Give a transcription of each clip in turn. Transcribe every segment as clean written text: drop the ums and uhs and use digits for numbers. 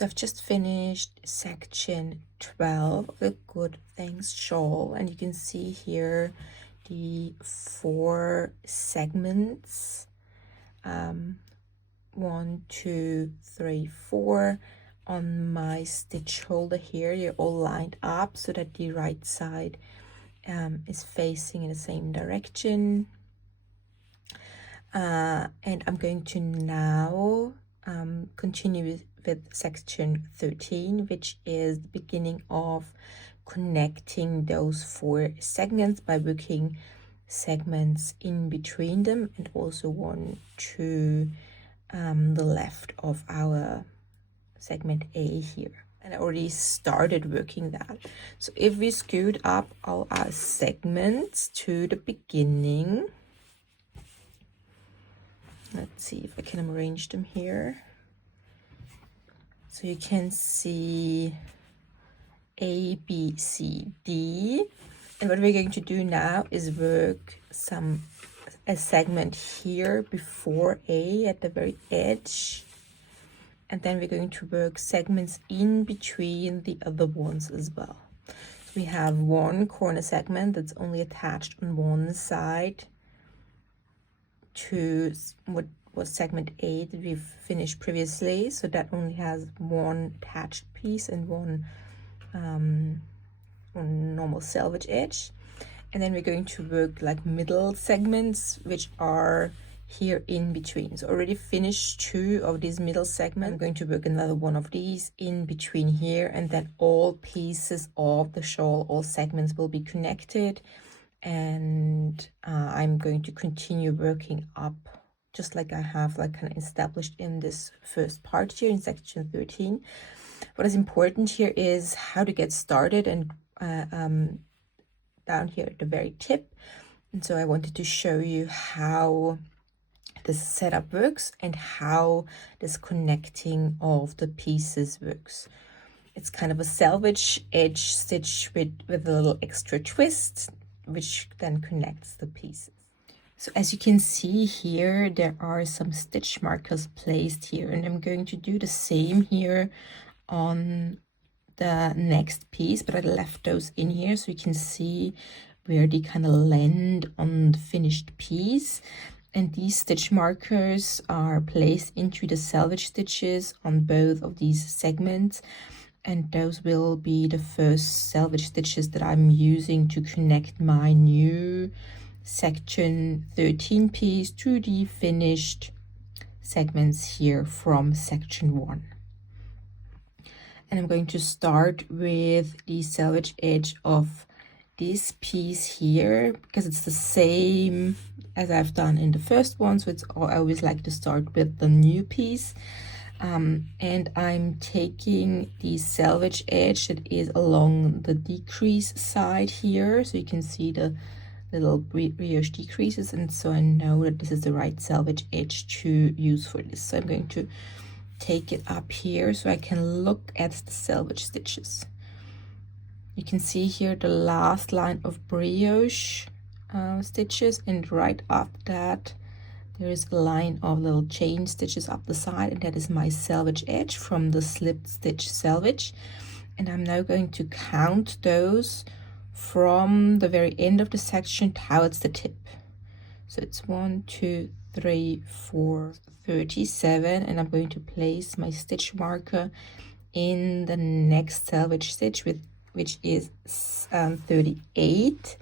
So I've just finished section 12 of the Good Things Shawl, and you can see here the 4 segments, 1, 2, 3, 4 on my stitch holder here. They're all lined up so that the right side is facing in the same direction. And I'm going to now continue with section 13, which is the beginning of connecting those 4 segments by working segments in between them, and also 1 to the left of our segment A here. And I already started working that. So if we scoot up all our segments to the beginning, let's see if I can arrange them here. So you can see A, B, C, D. And what we're going to do now is work a segment here before A at the very edge. And then we're going to work segments in between the other ones as well. So we have 1 corner segment that's only attached on one side to what was segment A that we've finished previously. So that only has 1 attached piece and one normal selvage edge. And then we're going to work like middle segments, which are here in between. So already finished 2 of these middle segments. I'm going to work another 1 of these in between here, and then all pieces of the shawl, all segments will be connected. And I'm going to continue working up just like I have like kind of established in this first part here in section 13. What is important here is how to get started, and down here at the very tip. And so I wanted to show you how this setup works and how this connecting of the pieces works. It's kind of a selvage edge stitch with a little extra twist, which then connects the pieces. So as you can see here, there are some stitch markers placed here, and I'm going to do the same here on the next piece, but I left those in here so you can see where they kind of land on the finished piece. And these stitch markers are placed into the selvage stitches on both of these segments, and those will be the first selvage stitches that I'm using to connect my new section 13 piece to the finished segments here from section 1. And I'm going to start with the selvage edge of this piece here, because it's the same as I've done in the first one. So I always like to start with the new piece. And I'm taking the selvage edge that is along the decrease side here. So you can see the little brioche decreases. And so I know that this is the right selvage edge to use for this. So I'm going to take it up here so I can look at the selvage stitches. You can see here the last line of brioche stitches, and right after that there is a line of little chain stitches up the side, and that is my selvage edge from the slipped stitch selvage. And I'm now going to count those from the very end of the section towards the tip. So it's 1, 2, 3, 4, 37, and I'm going to place my stitch marker in the next selvage stitch, which is 38.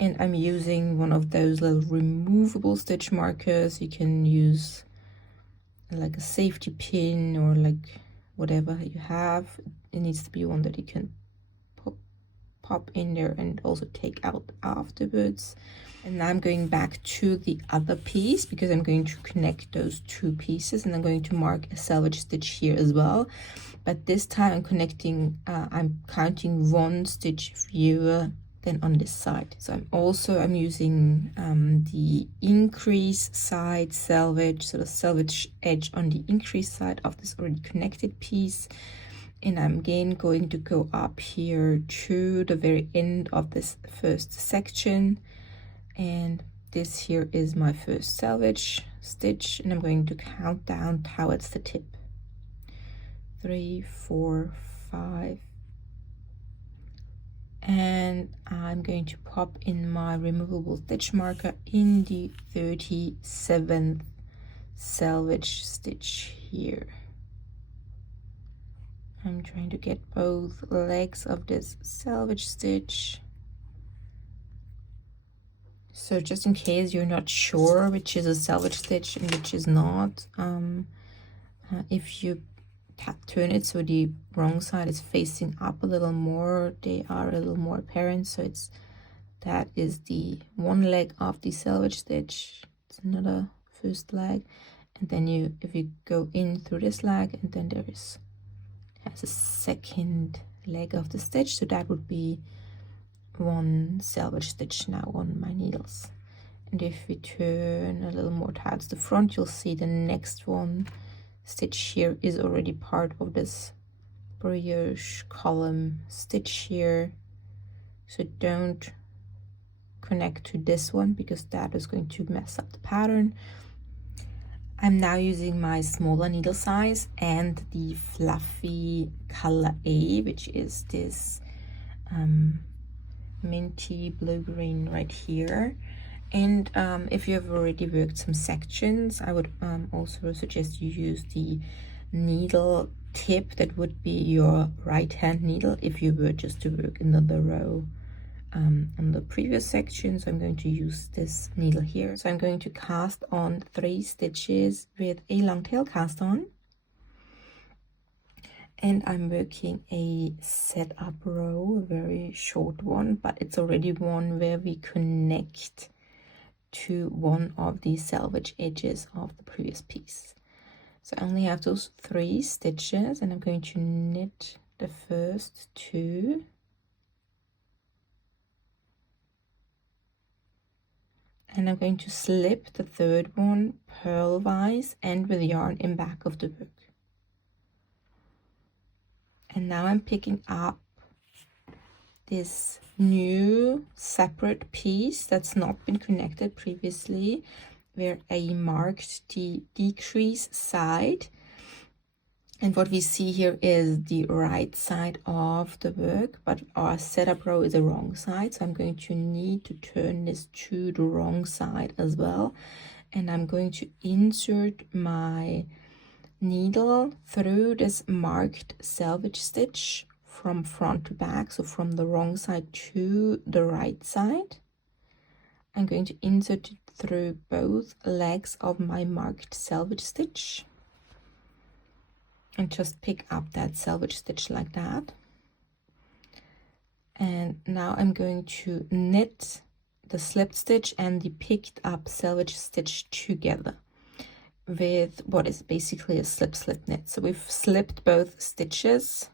And I'm using one of those little removable stitch markers. You can use like a safety pin or like whatever you have. It needs to be one that you can pop in there and also take out afterwards. And now I'm going back to the other piece because I'm going to connect those 2 pieces, and I'm going to mark a selvage stitch here as well. But this time I'm counting 1 stitch fewer than on this side. So I'm using the increase side selvage, so the selvage edge on the increase side of this already connected piece. And I'm again going to go up here to the very end of this first section, and this here is my first selvage stitch, and I'm going to count down towards the tip. 3, 4, 5, and I'm going to pop in my removable stitch marker in the 37th selvage stitch here. I'm trying to get both legs of this selvage stitch. So just in case you're not sure which is a selvage stitch and which is not, if you turn it so the wrong side is facing up a little more, they are a little more apparent. So that is the one leg of the selvage stitch. It's another first leg, and then if you go in through this leg, and then there has a second leg of the stitch, so that would be one selvage stitch now on my needles. And if we turn a little more towards the front, you'll see the next one stitch here is already part of this brioche column stitch here, so don't connect to this one because that is going to mess up the pattern. I'm now using my smaller needle size and the fluffy color A, which is this minty blue-green right here. And if you have already worked some sections, I would also suggest you use the needle tip that would be your right hand needle if you were just to work another row on the previous section. So I'm going to use this needle here. So I'm going to cast on 3 stitches with a long tail cast on, and I'm working a setup row, a very short one, but it's already one where we connect to one of the selvage edges of the previous piece. So I only have those 3 stitches, and I'm going to knit the first 2, and I'm going to slip the third one purlwise and with yarn in back of the work. And now I'm picking up this new separate piece that's not been connected previously, where I marked the decrease side, and what we see here is the right side of the work, but our setup row is the wrong side, so I'm going to need to turn this to the wrong side as well, and I'm going to insert my needle through this marked selvage stitch from front to back, so from the wrong side to the right side. I'm going to insert it through both legs of my marked selvage stitch and just pick up that selvage stitch like that. And now I'm going to knit the slipped stitch and the picked up selvage stitch together with what is basically a slip knit. So we've slipped both stitches.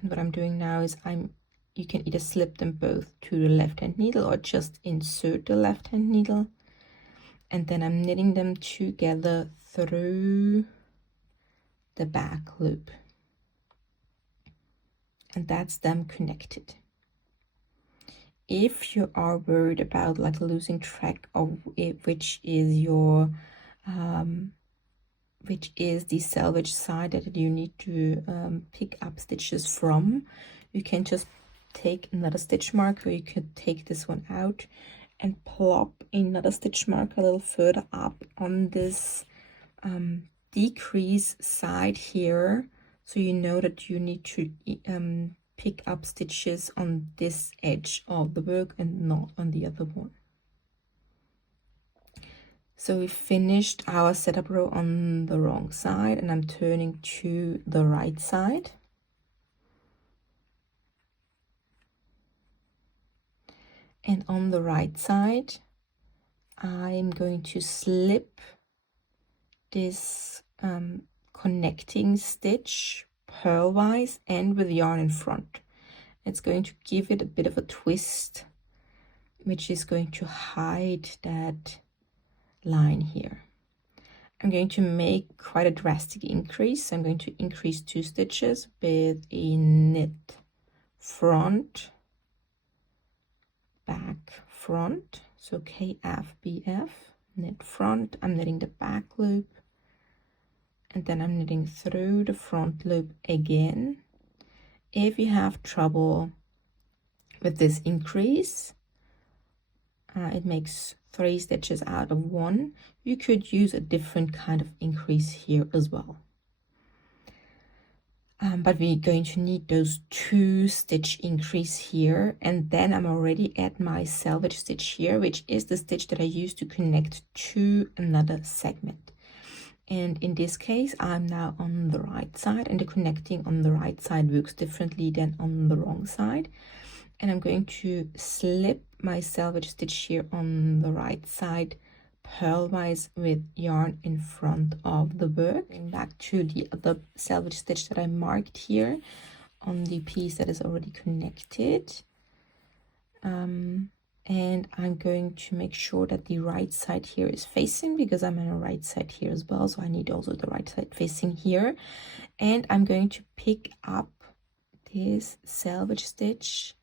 And what I'm doing now is you can either slip them both to the left hand needle or just insert the left hand needle, and then I'm knitting them together through the back loop, and that's them connected. If you are worried about like losing track of it, which is your which is the selvage side that you need to pick up stitches from, you can just take another stitch marker. You could take this one out and plop another stitch marker a little further up on this decrease side here, so you know that you need to pick up stitches on this edge of the work and not on the other one. So we finished our setup row on the wrong side, and I'm turning to the right side. And on the right side, I'm going to slip this connecting stitch purlwise and with yarn in front. It's going to give it a bit of a twist, which is going to hide that line here. I'm going to make quite a drastic increase. I'm going to increase 2 stitches with a knit front, back, front, so KF, BF, knit front, I'm knitting the back loop, and then I'm knitting through the front loop again. If you have trouble with this increase, it makes 3 stitches out of 1. You could use a different kind of increase here as well. But we're going to need those 2 stitch increase here, and then I'm already at my selvage stitch here, which is the stitch that I use to connect to another segment. And in this case, I'm now on the right side, and the connecting on the right side works differently than on the wrong side. And I'm going to slip my selvage stitch here on the right side purlwise with yarn in front of the work. Going back to the other selvage stitch that I marked here on the piece that is already connected. And I'm going to make sure that the right side here is facing, because I'm on the right side here as well, so I need also the right side facing here. And I'm going to pick up this selvage stitch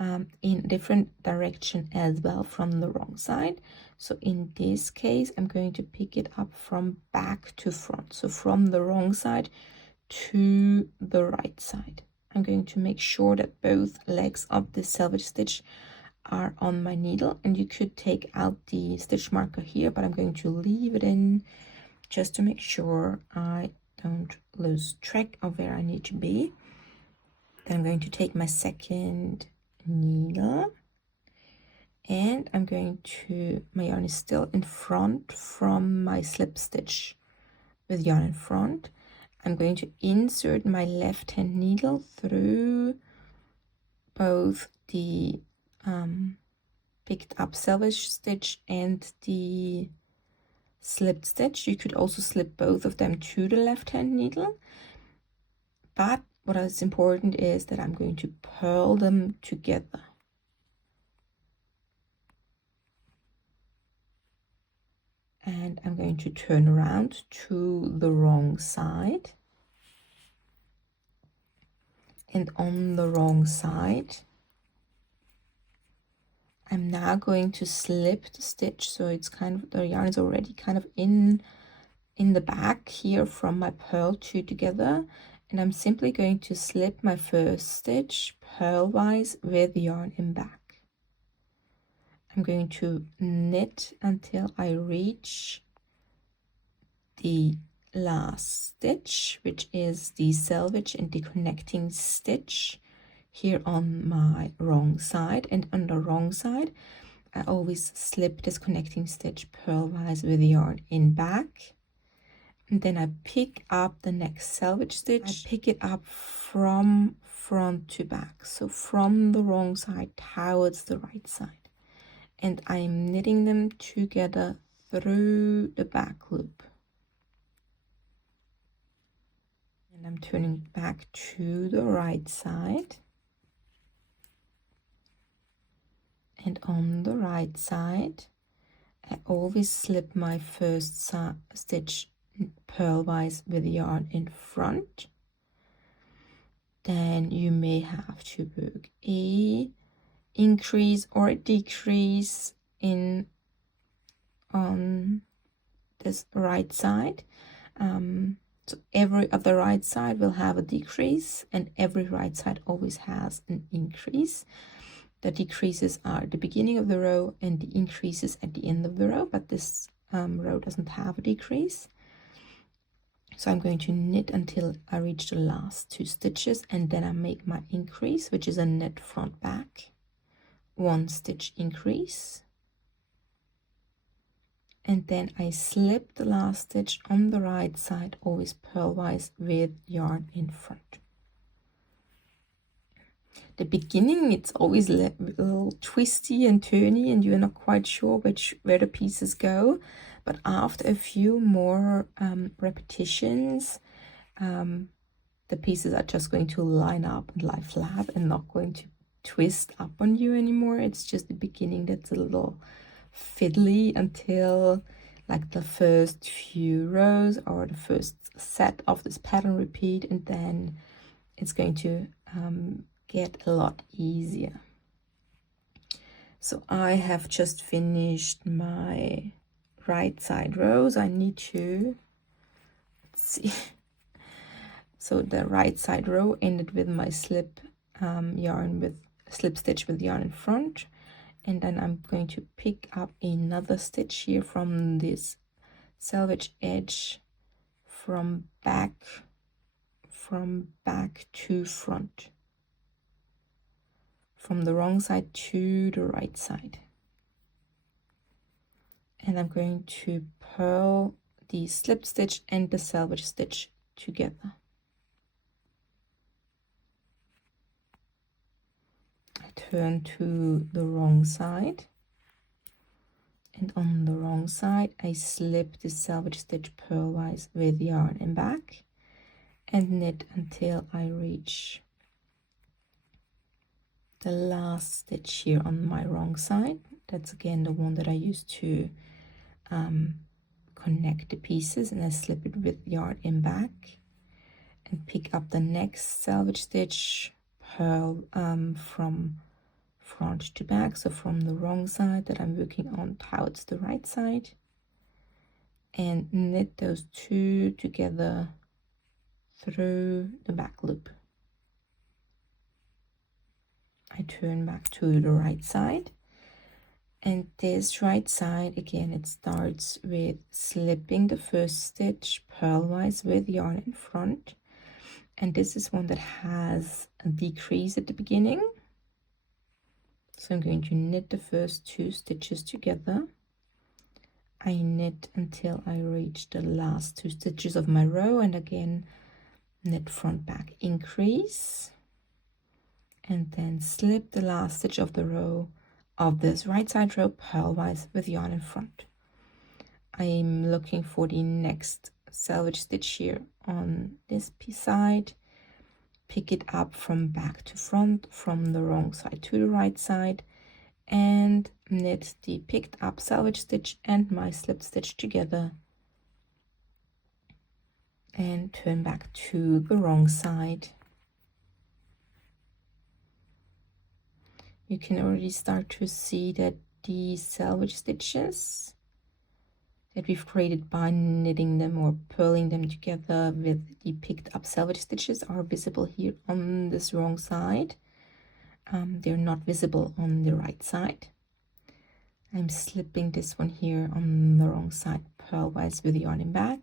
in a different direction as well from the wrong side. So in this case, I'm going to pick it up from back to front, so from the wrong side to the right side. I'm going to make sure that both legs of the selvage stitch are on my needle, and you could take out the stitch marker here, but I'm going to leave it in just to make sure I don't lose track of where I need to be. Then I'm going to take my second needle, and I'm going to, my yarn is still in front from my slip stitch with yarn in front. I'm going to insert my left hand needle through both the picked up selvage stitch and the slipped stitch. You could also slip both of them to the left hand needle, but what is important is that I'm going to purl them together. And I'm going to turn around to the wrong side. And on the wrong side, I'm now going to slip the stitch, so it's kind of, the yarn is already kind of in the back here from my purl two together, and I'm simply going to slip my first stitch purlwise with yarn in back. I'm going to knit until I reach the last stitch, which is the selvage and the connecting stitch here on my wrong side. And on the wrong side, I always slip this connecting stitch purlwise with yarn in back, and then I pick up the next selvage stitch. I pick it up from front to back, so from the wrong side towards the right side, and I'm knitting them together through the back loop. And I'm turning back to the right side. And on the right side, I always slip my first stitch purlwise with yarn in front. Then you may have to work a increase or a decrease in on this right side. So every other right side will have a decrease, and every right side always has an increase. The decreases are the beginning of the row and the increases at the end of the row, but this row doesn't have a decrease. So I'm going to knit until I reach the last 2 stitches, and then I make my increase, which is a knit front back, 1 stitch increase, and then I slip the last stitch on the right side, always purlwise with yarn in front. The beginning, it's always a little twisty and turny, and you're not quite sure where the pieces go, but after a few more repetitions, the pieces are just going to line up and lie flat and not going to twist up on you anymore. It's just the beginning that's a little fiddly until like the first few rows or the first set of this pattern repeat, and then it's going to get a lot easier. So I have just finished my right side rows, I need to, let's see, so the right side row ended with my slip slip stitch with yarn in front, and then I'm going to pick up another stitch here from this selvage edge from back to front, from the wrong side to the right side, and I'm going to purl the slip stitch and the selvage stitch together. I turn to the wrong side, and on the wrong side I slip the selvage stitch purlwise with yarn and back and knit until I reach the last stitch here on my wrong side. That's again the one that I used to connect the pieces, and I slip it with yarn in back and pick up the next selvage stitch, purl from front to back, so from the wrong side that I'm working on towards the right side, and knit those two together through the back loop. I turn back to the right side, and this right side again, it starts with slipping the first stitch purlwise with yarn in front, and this is one that has a decrease at the beginning, so I'm going to knit the first two stitches together. I knit until I reach the last two stitches of my row, and again knit front back increase, and then slip the last stitch of the row of this right side row purlwise with yarn in front. I'm looking for the next selvage stitch here on this side, pick it up from back to front, from the wrong side to the right side, and knit the picked up selvage stitch and my slip stitch together, and turn back to the wrong side. You can already start to see that the selvage stitches that we've created by knitting them or purling them together with the picked up selvage stitches are visible here on this wrong side. They're not visible on the right side. I'm slipping this one here on the wrong side purlwise with yarn in back,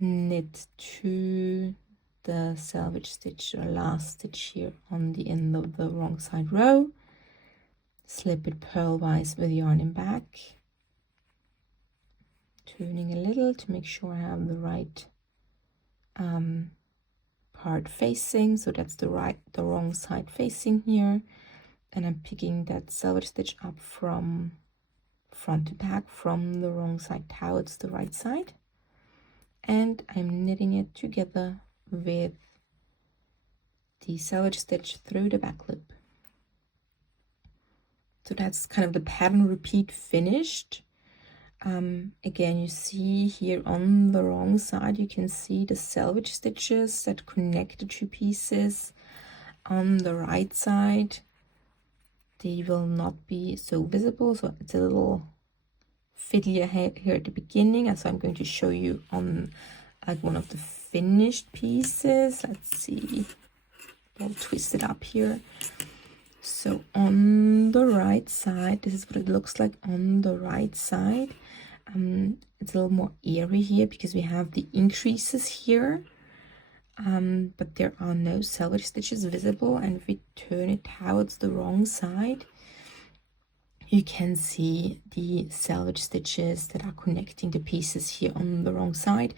knit to the selvage stitch or last stitch here on the end of the wrong side row, slip it purlwise with yarn in back, turning a little to make sure I have the right part facing, so that's the wrong side facing here, and I'm picking that selvage stitch up from front to back from the wrong side towards the right side, and I'm knitting it together with the selvage stitch through the back loop. So that's kind of the pattern repeat finished. Again, you see here on the wrong side, you can see the selvage stitches that connect the two pieces. On the right side, they will not be so visible, so it's a little fiddlier here at the beginning, and so I'm going to show you on like one of the finished pieces. Let's see, I'll twist it up here. So on the right side, this is what it looks like on the right side. It's a little more airy here because we have the increases here, but there are no selvage stitches visible, and if we turn it towards the wrong side, you can see the selvage stitches that are connecting the pieces here on the wrong side,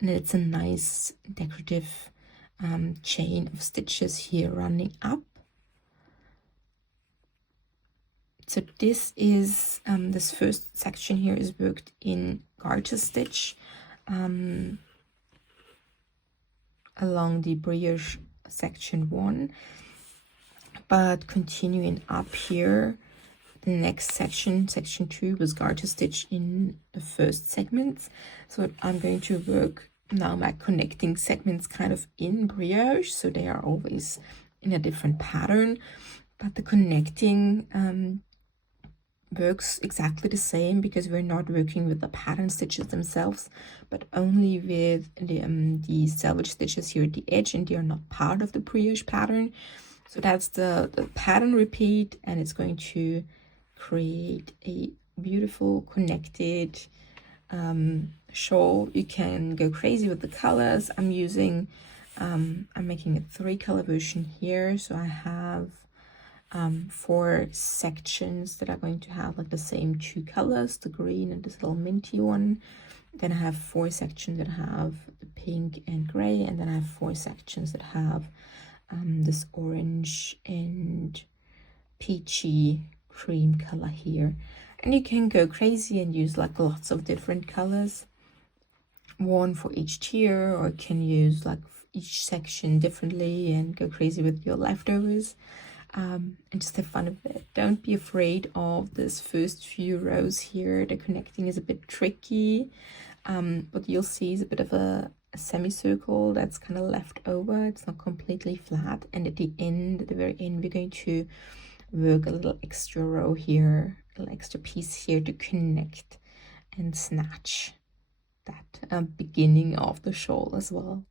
and it's a nice decorative chain of stitches here running up. So this is this first section here is worked in garter stitch along the brioche section 1, but continuing up here, the next section 2 was garter stitch in the first segments. So I'm going to work now my connecting segments kind of in brioche, so they are always in a different pattern, but the connecting works exactly the same, because we're not working with the pattern stitches themselves, but only with the selvage stitches here at the edge, and they are not part of the brioche pattern. So that's the pattern repeat, and it's going to create a beautiful connected shawl. You can go crazy with the colors. I'm making a 3-color version here, so I have 4 sections that are going to have like the same 2 colors, the green and this little minty one. Then I have 4 sections that have the pink and gray, and then I have 4 sections that have this orange and peachy cream color here. And you can go crazy and use like lots of different colors, one for each tier, or you can use like each section differently and go crazy with your leftovers. And just have fun with it. Don't be afraid of this first few rows here. The connecting is a bit tricky. What you'll see is a bit of a semicircle that's kind of left over. It's not completely flat. And at the end, at the very end, we're going to work a little extra row here, a little extra piece here to connect and snatch that beginning of the shawl as well.